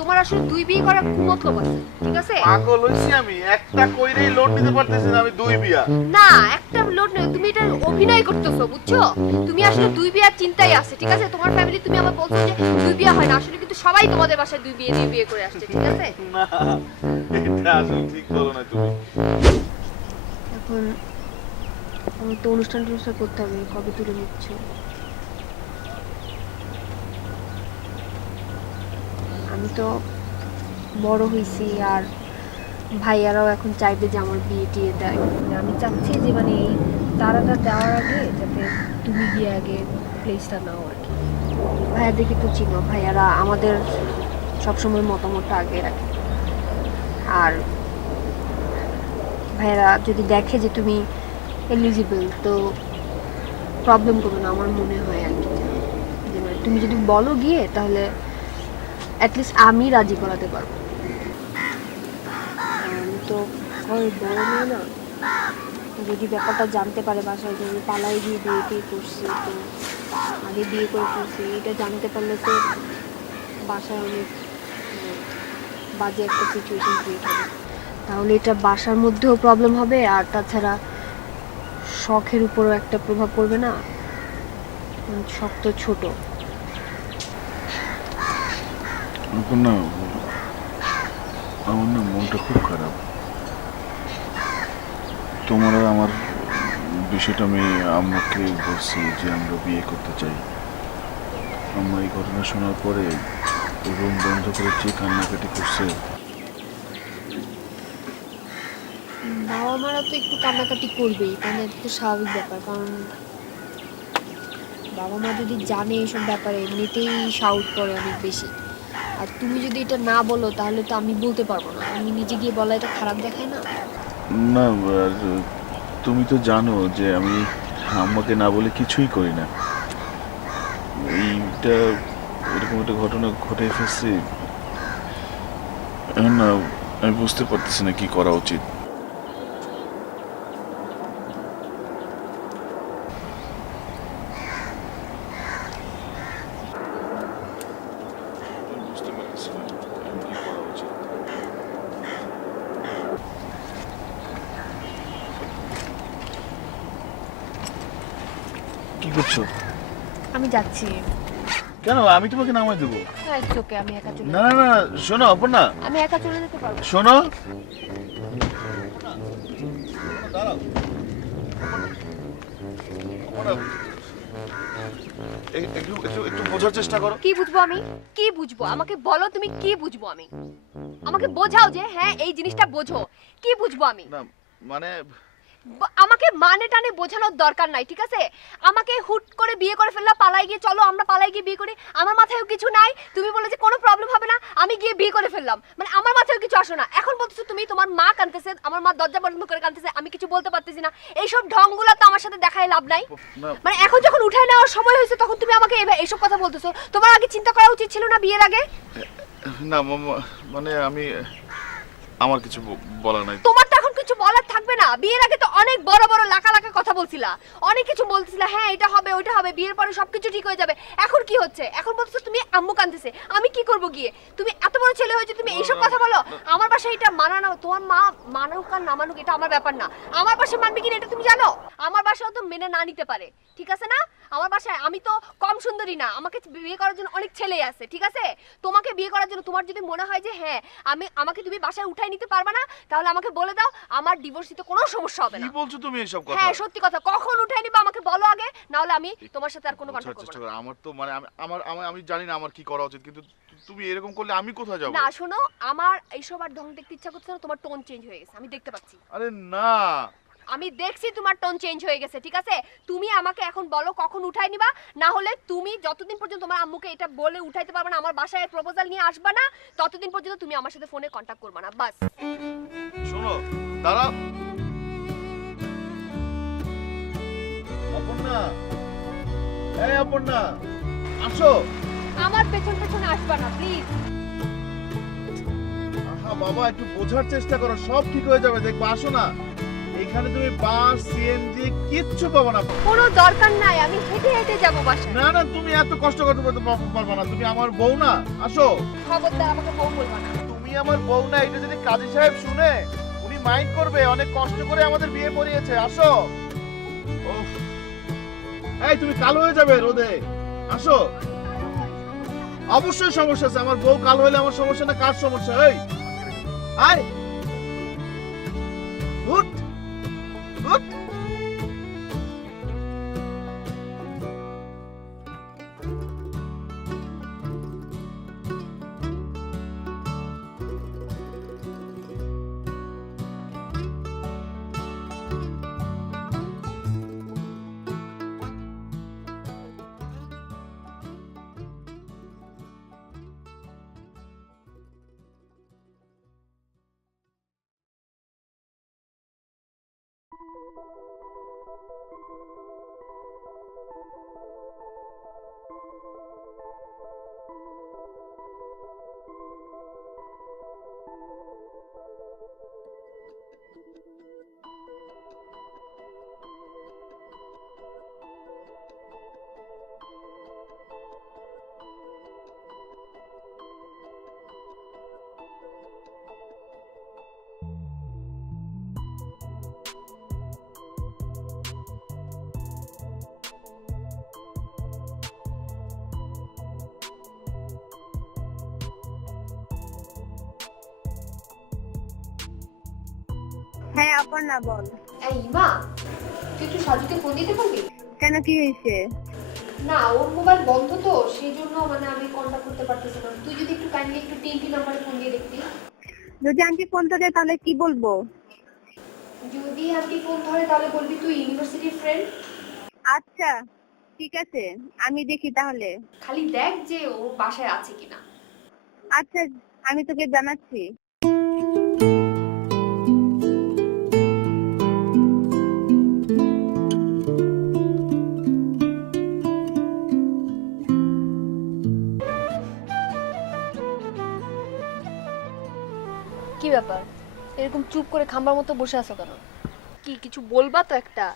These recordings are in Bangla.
তোমার আসলে দুই বিয়ে করার কুমতলব আছে ঠিক আছে? পাগল হইছি আমি একটা কইরেই লোড নিতে পারতেছি না আমি দুই বিয়া। না একটা লোড নয় তুমি এটা অভিনয় করতেছো বুঝছ? তুমি আসলে দুই বিয়ার চিন্তাই আছে ঠিক আছে? তোমার ফ্যামিলি তুমি আমার বলছো যে দুই বিয়া হয় না আসলে কিন্তু সবাই তোমাদের বাসায় দুই বিয়ে দিয়ে বিয়ে করে আসছে ঠিক আছে? না এটা আসলে ঠিক বলো না তুমি। এখন আমার তো অনুষ্ঠান টনুষ্ঠান করতে হবে কবে তুলে নিচ্ছ? আমি তো বড় হয়েছি আর ভাইয়ারাও এখন চাইবে যে আমার বিয়ে টিয়ে দেয়। আমি চাচ্ছি যে মানে এই তারাটা দেওয়ার আগে যাতে তুমি গিয়ে আগে প্লেসটা নাও আর কি। ভাইয়াদেরকে তো চিনো, ভাইয়ারা আমাদের সবসময় মতামতটা আগে রাখে। আর ভাইয়ারা যদি দেখে যে তুমি এলিজিবল তো প্রবলেম করবে না, আমার মনে হয় আর কি। যে মানে তুমি যদি বলো গিয়ে, তাহলে অ্যাটলিস্ট আমি রাজি করাতে পারব। তো ঘরের বড় মেয়ে না যদি ব্যাপারটা জানতে পারে বাসায় যে আমি পালাই গিয়ে বিয়ে টিয়ে করছি তো আগে বিয়ে করে করছি এটা জানতে পারলে তো বাসায় অনেক বাজে একটা সিচুয়েশন ক্রিয়েট হবে। তাহলে এটা বাসার মধ্যেও প্রবলেম হবে আর তাছাড়া শখের উপরও একটা প্রভাব পড়বে না? শখ তো ছোট। না আমার না মনটা খুব খারাপ তোমার আমার বিষয়টা আমি আম্মাকে বলছি যে আমরা বিয়ে করতে চাই আম্মা এই ঘটনা শোনার পরে রুম বন্ধ করে যে কান্নাকাটি করছে বাবা মারা তো একটু কান্নাকাটি করবেই মানে তো স্বাভাবিক ব্যাপার কারণ বাবা মা যদি জানে এসব ব্যাপারে এমনিতেই শাউট করে অনেক বেশি আর তুমি যদি এটা না বলো, তাহলে তো আমি বলতে পারব না। আমি নিজে গিয়ে বলা এটা খারাপ দেখায় না? না তুমি তো জানো যে আমি আম্মাকে না বলে কিছুই করি না। এইটা এরকম একটা ঘটনা ঘটে ফেলছি না, আমি বুঝতে পারতেছি না কি করা উচিত। কি করা উচিত কি করছ? আমি যাচ্ছি। কেন? আমি তোমাকে নামাই দেবো। হ্যাঁ ওকে আমি একা চলে না না না শোনো অপর্ণা। আমি একা চলে যেতে পারব। শোনো। একটু একটু একটু বোঝার চেষ্টা করো। কি বুঝব আমি? কি বুঝব? আমাকে বলো তুমি কি বুঝব আমি? আমাকে বোঝাও যে হ্যাঁ এই জিনিসটা বোঝো। কি বুঝব আমি? না মানে আমাকে মানে টানে বোঝানোর দরকার নাই ঠিক আছে? আমাকে হুট করে বিয়ে করে ফেললা পালাই গিয়ে চলো আমরা পালাই গিয়ে বিয়ে করি। আমার মাথায়ও কিছু নাই তুমি বলে যে কোনো প্রবলেম হবে না আমি গিয়ে বিয়ে করে ফেললাম। মানে আমার মাথায়ও কিছু আসো না। এখন বলতেছো তুমি তোমার মা কাঁদতেছে আমার মা দরজা বন্ধ করে কাঁদতেছে আমি কিছু বলতে পারতেছি না। এইসব ঢংগুলো তো আমার সাথে দেখায় লাভ নাই। মানে এখন যখন উঠায় নেওয়ার সময় হয়েছে তখন তুমি আমাকে এইসব কথা বলতেছো। তোমার আগে চিন্তা করা উচিত ছিল না বিয়ের আগে? না মানে আমি আমার কিছু ব- বলার নাই। তোমার বলার থাকবে না। বিয়ের আগে তো অনেক বড় বড় লাখা লাখা কথা বলছিলা। অনেক কিছু বলছিলা হ্যাঁ এটা হবে, ওইটা হবে, বিয়ের পরে সবকিছু ঠিক হয়ে যাবে। এখন কি হচ্ছে? এখন বলছো তুমি আম্মু কাঁদতেছে। আমি কি করব গিয়ে? তুমি এত বড় ছেলে হয়েছে, তুমি এইসব কথা বলো। আমার বাসায় এটা মানানো তোমার মা মানুক আর না মানুক, এটা আমার ব্যাপার না। আমার বাসায় মানবে কিনা এটা তুমি জানো? আমার বাসাও তো মেনে না নিতে পারে। ঠিক আছে না? আমার বাসায় আমি তো কম সুন্দরী না। আমাকে বিয়ে করার জন্য অনেক ছেলেই আছে, ঠিক আছে? তোমাকে বিয়ে করার জন্য তোমার যদি মনে হয় যে হ্যাঁ আমি, আমাকে তুমি বাসায় উঠাই নিতে পারবে না, তাহলে আমাকে বলে দাও, আমার ডিভোর্স দিতে কোনো সমস্যা হবে না। কি বলছো তুমি এসব কথা? হ্যাঁ সত্যি কথা। কখন উঠাই নিবা আমাকে বলো আগে না হলে আমি তোমার সাথে আর কোনো কন্টাক্ট চেষ্টা করব করো আমার তো মানে আমার আমার- আমি জানি না আমার কি করা উচিত কিন্তু তুমি এরকম করলে আমি কোথায় যাব? না না শোনো আমার এইসব আর ঢং দেখতে ইচ্ছা করছে না তোমার টোন চেঞ্জ হয়ে গেছে আমি দেখতে পাচ্ছি। আরে না। আমি দেখছি তোমার টোন চেঞ্জ হয়ে গেছে ঠিক আছে? তুমি আমাকে এখন বলো কখন উঠাই নিবা না হলে তুমি যতদিন পর্যন্ত তোমার আম্মুকে এটা বলে উঠাইতে পারবে না আমার বাসায় প্রপোজাল নিয়ে আসবা না ততদিন পর্যন্ত তুমি আমার সাথে ফোনে কন্টাক্ট করবে না বাস। শোনো দাঁড়া অপর্ণা। এই অপর্ণা আসো। আমার পেছন পেছনে আসবা না প্লিজ আহা বাবা একটু বোঝার চেষ্টা করো সব ঠিক হয়ে যাবে দেখবা আসো না। এখানে তুমি বাস সিএনজি কিচ্ছু পাবো না। কোনো দরকার নাই আমি হেঁটে হেঁটে যাব বাসায়। না না তুমি এত কষ্ট করতে পারতে পারব না তুমি আমার বউ না আসো। খবরদার আমাকে বউ বলবা না। তুমি আমার বউ না এটা যদি কাজী সাহেব শুনে মাইন্ড করবে, অনেক কষ্ট করে আমাদের বিয়ে পড়িয়েছে, আসো। এই, তুমি কালো হয়ে যাবে রোদে। আসো। অবশ্যই সমস্যা আছে, আমার বউ কালো হলে আমার সমস্যা না, কার সমস্যা? এই। আয়। হ্যাঁ অপর্ণা বল। এই মা তুই একটু সাজুকে ফোন দিতে পারবি? কেন কি হয়েছে? না ওর মোবাইল বন্ধ তো সেই জন্য মানে আমি কন্টাক্ট করতে পারতেছি না। তুই যদি একটু কাইন্ডলি একটু টিএনটি নাম্বারে ফোন দিয়ে দেখবি যদি আন্টি ফোন ধরে তাহলে কি বলব? যদি আন্টি ফোন ধরে তাহলে বলবি তুই ইউনিভার্সিটির ফ্রেন্ড আচ্ছা ঠিক আছে আমি দেখি তাহলে। খালি দেখ যে ও বাসায় আছে কিনা। আচ্ছা আমি তোকে জানাচ্ছি। চুপ করে খাম্বার মতো বসে আছো কেন? কি, কিছু বলবা তো একটা?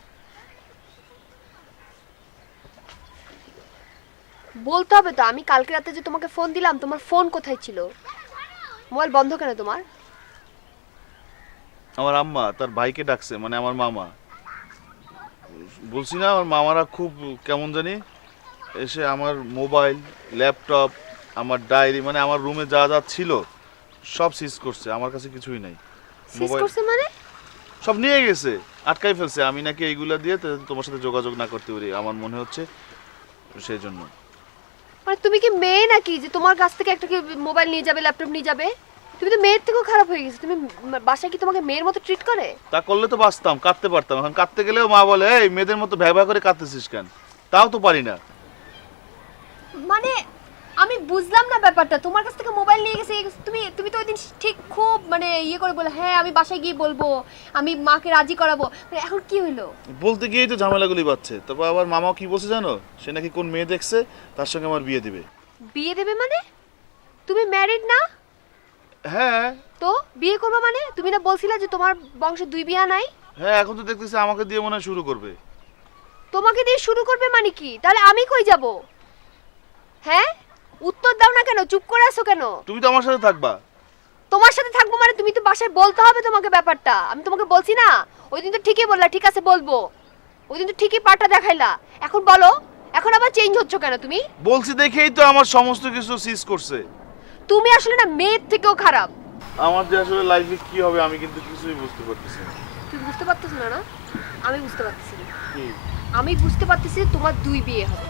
বলতে হবে তো, আমি কালকে রাতে যে তোমাকে ফোন দিলাম, তোমার ফোন কোথায় ছিল? মোবাইল বন্ধ কেন তোমার? আমার আম্মা তার ভাইকে ডাকছে মানে আমার মামা। বলছি না, আমার মামারা খুব কেমন জানি, এসে আমার মোবাইল, ল্যাপটপ, আমার ডায়েরি মানে আমার রুমে যা যা ছিল, সব সিজ করছে, আমার কাছে কিছুই নাই। শেষ মোবাইল করছে মানে? সব নিয়ে গেছে আটকাই ফেলছে। আমি নাকি এইগুলা দিয়ে তোমার সাথে যোগাযোগ না করতে পারি। আমার মনে হচ্ছে সেই জন্য মানে তুমি কি মেয়ে নাকি? যে তোমার কাছ থেকে একটা কি মোবাইল নিয়ে যাবে ল্যাপটপ নিয়ে যাবে? তুমি তো মেয়ের থেকেও খারাপ হয়ে গেছো। তুমি বাসায় কি তোমাকে মেয়ের মতো ট্রিট করে? তা করলে তো বাঁচতাম কাঁদতে পারতাম। এখন কাঁদতে গেলেও মা বলে এই মেয়েদের মতো ভ্যাবা করে কাঁদতেছিস কেন? তাও তো পারি না। মানে আমি বুঝলাম না ব্যাপারটা। তোমার কাছ থেকে মোবাইল নিয়ে গেছে তুমি তুমি তো ওই দিন ঠিক খুব মানে ইয়ে করে বলে হ্যাঁ আমি বাসায় গিয়ে বলব আমি মাকে রাজি করাবো। মানে এখন কি হইল? বলতে গিয়েই তো ঝামেলাগুলি বাচ্ছে তারপর আবার মামাও কি বলছে জানো? সে নাকি কোন মেয়ে দেখছে তার সঙ্গে আমার বিয়ে দিবে। বিয়ে দেবে মানে? তুমি ম্যারিড না? হ্যাঁ। তো বিয়ে করবে মানে? তুমি না বলছিলে যে তোমার বংশে দুই বিয়া নাই? হ্যাঁ এখন তো দেখতেছি আমাকে দিয়ে মনে হয় শুরু করবে। তোমাকে দিয়ে শুরু করবে মানে কি? তাহলে আমি কই যাব? হ্যাঁ? উত্তর দাও না কেন? চুপ করে আছো কেন? তুমি তো আমার সাথে থাকবা। তোমার সাথে থাকব মানে তুমি তো বাসায় বলতে হবে তোমাকে ব্যাপারটা। আমি তোমাকে বলছি না? ওই দিন তো ঠিকই বললা ঠিক আছে বলব। ওই দিন তো ঠিকই পাটা দেখাইলা। এখন বলো এখন আবার চেঞ্জ হচ্ছ কেন তুমি? বলছি দেখেই তো আমার সমস্ত কিছু সিজ করছে। তুমি আসলে না মেয়ের থেকেও খারাপ। আমার যে আসলে লাইফে কি হবে আমি কিন্তু কিছুই বুঝতে পারতেছি না। তুমি বুঝতে পারতেছ না না? আমি বুঝতে পারতেছি না। আমি বুঝতে পারতেছি তোমার দুই বিয়ে হবে।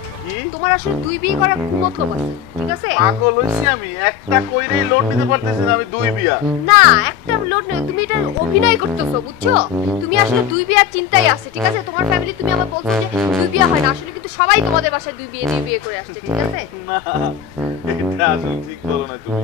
তোমার আসলে দুই বিয়ে করার মতলব আছে ঠিক আছে? পাগল হইছি আমি একটা কইরেই লোড নিতে পারতেছি না আমি দুই বিয়া। না একটা লোড নয় তুমি এটা অভিনয় করতেছো বুঝছ? তুমি আসলে দুই বিয়ার চিন্তাই আছে ঠিক আছে? তোমার ফ্যামিলি তুমি আমার বলছো যে দুই বিয়া হয় না আসলে কিন্তু সবাই তোমাদের বাসায় দুই বিয়ে দুই বিয়ে করে আসছে ঠিক আছে? না এটা আসলে ঠিক বলো না তুমি।